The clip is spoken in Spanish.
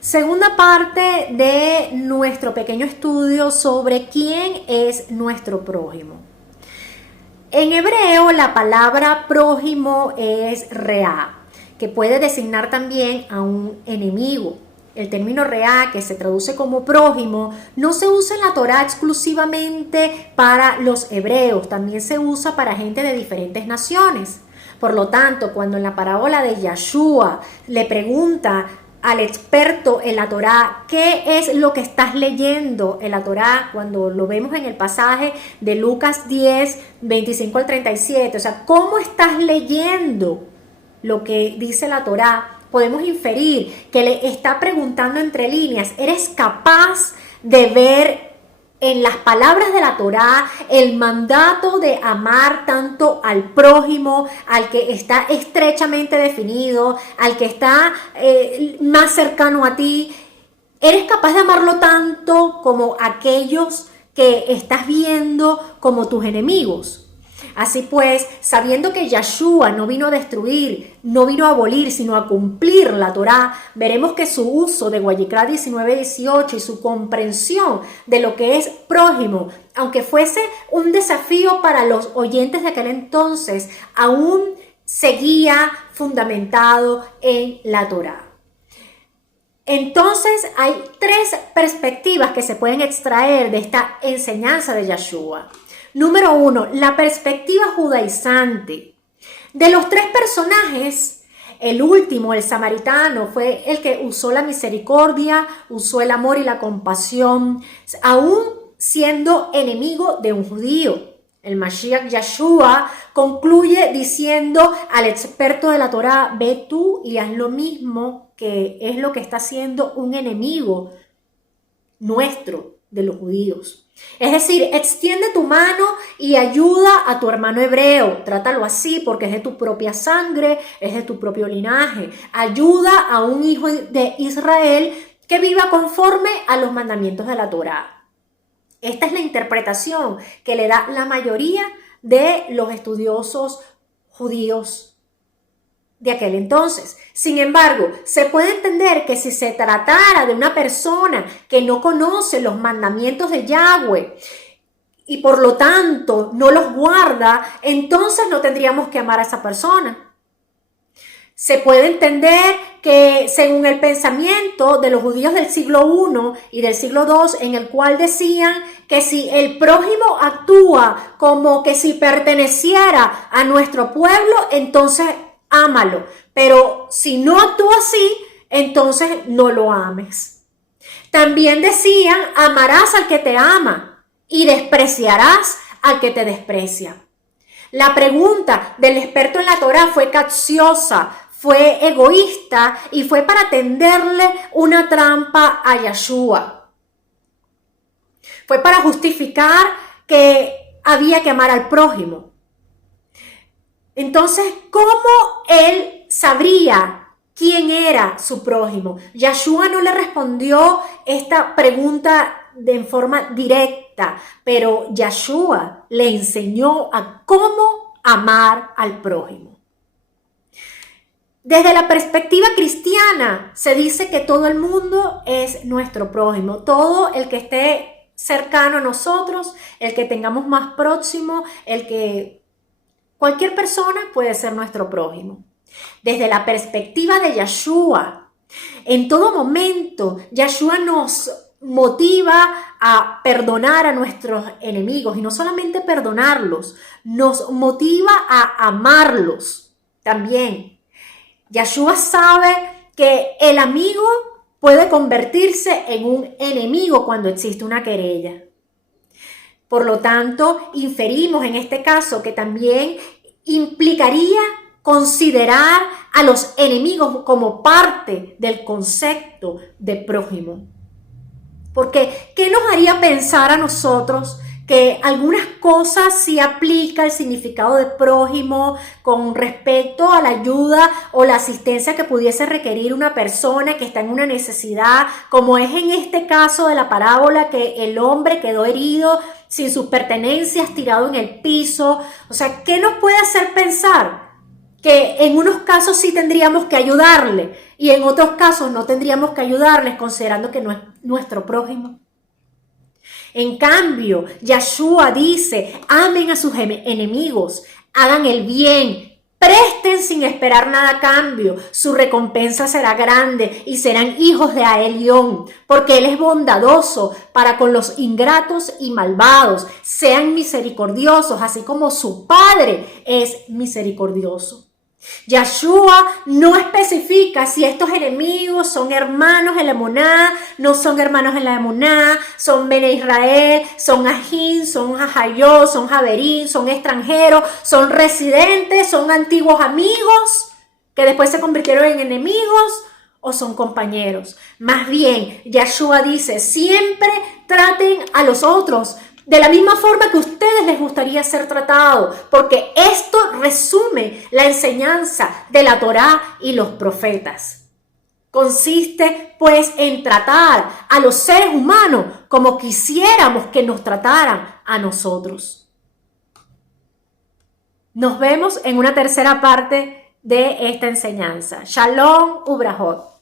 Segunda parte de nuestro pequeño estudio sobre quién es nuestro prójimo. En hebreo la palabra prójimo es reá, que puede designar también a un enemigo. El término reá, que se traduce como prójimo, no se usa en la Torá exclusivamente para los hebreos, también se usa para gente de diferentes naciones. Por lo tanto, cuando en la parábola de Yeshua le pregunta al experto en la Torá, ¿qué es lo que estás leyendo en la Torá? Cuando lo vemos en el pasaje de Lucas 10, 25 al 37, o sea, ¿cómo estás leyendo lo que dice la Torá? Podemos inferir que le está preguntando entre líneas, ¿eres capaz de ver en las palabras de la Torá el mandato de amar tanto al prójimo, al que está estrechamente definido, al que está más cercano a ti? ¿Eres capaz de amarlo tanto como aquellos que estás viendo como tus enemigos? Así pues, sabiendo que Yeshua no vino a destruir, no vino a abolir, sino a cumplir la Torá, veremos que su uso de Guayicrá 19:18 y su comprensión de lo que es prójimo, aunque fuese un desafío para los oyentes de aquel entonces, aún seguía fundamentado en la Torá. Entonces hay tres perspectivas que se pueden extraer de esta enseñanza de Yeshua. Número 1, la perspectiva judaizante. De los tres personajes, el último, el samaritano, fue el que usó la misericordia, usó el amor y la compasión, aún siendo enemigo de un judío. El Mashiach Yeshua concluye diciendo al experto de la Torá, ve tú y haz lo mismo, que es lo que está haciendo un enemigo nuestro, de los judíos. Es decir, extiende tu mano y ayuda a tu hermano hebreo. Trátalo así porque es de tu propia sangre, es de tu propio linaje. Ayuda a un hijo de Israel que viva conforme a los mandamientos de la Torá. Esta es la interpretación que le da la mayoría de los estudiosos judíos de aquel entonces. Sin embargo, se puede entender que si se tratara de una persona que no conoce los mandamientos de Yahweh y por lo tanto no los guarda, entonces no tendríamos que amar a esa persona. Se puede entender que según el pensamiento de los judíos del siglo I y del siglo II, en el cual decían que si el prójimo actúa como que si perteneciera a nuestro pueblo, entonces ámalo, pero si no actúa así, entonces no lo ames. También decían, amarás al que te ama y despreciarás al que te desprecia. La pregunta del experto en la Torá fue capciosa, fue egoísta y fue para tenderle una trampa a Yeshua. Fue para justificar que había que amar al prójimo. Entonces, ¿cómo él sabría quién era su prójimo? Yeshua no le respondió esta pregunta de forma directa, pero Yeshua le enseñó a cómo amar al prójimo. Desde la perspectiva cristiana, se dice que todo el mundo es nuestro prójimo, todo el que esté cercano a nosotros, el que tengamos más próximo, cualquier persona puede ser nuestro prójimo. Desde la perspectiva de Yeshua, en todo momento, Yeshua nos motiva a perdonar a nuestros enemigos y no solamente perdonarlos, nos motiva a amarlos también. Yeshua sabe que el amigo puede convertirse en un enemigo cuando existe una querella. Por lo tanto, inferimos en este caso que también implicaría considerar a los enemigos como parte del concepto de prójimo. Porque, ¿qué nos haría pensar a nosotros que algunas cosas sí aplica el significado de prójimo con respecto a la ayuda o la asistencia que pudiese requerir una persona que está en una necesidad, como es en este caso de la parábola que el hombre quedó herido sin sus pertenencias, tirado en el piso? O sea, ¿qué nos puede hacer pensar que en unos casos sí tendríamos que ayudarle y en otros casos no tendríamos que ayudarles considerando que no es nuestro prójimo. En cambio, Yeshua dice, amen a sus enemigos, hagan el bien, presten sin esperar nada a cambio, su recompensa será grande y serán hijos de Aelión, porque Él es bondadoso para con los ingratos y malvados, sean misericordiosos, así como su Padre es misericordioso. Yeshua no especifica si estos enemigos son hermanos en la emuná, no son hermanos en la emuná, son Bene Israel, son Ajín, son Ajayó, son Javerín, son extranjeros, son residentes, son antiguos amigos que después se convirtieron en enemigos o son compañeros. Más bien, Yeshua dice, siempre traten a los otros de la misma forma que a ustedes les gustaría ser tratados, porque esto resume la enseñanza de la Torá y los profetas. Consiste, pues, en tratar a los seres humanos como quisiéramos que nos trataran a nosotros. Nos vemos en una tercera parte de esta enseñanza. Shalom Ubrahot.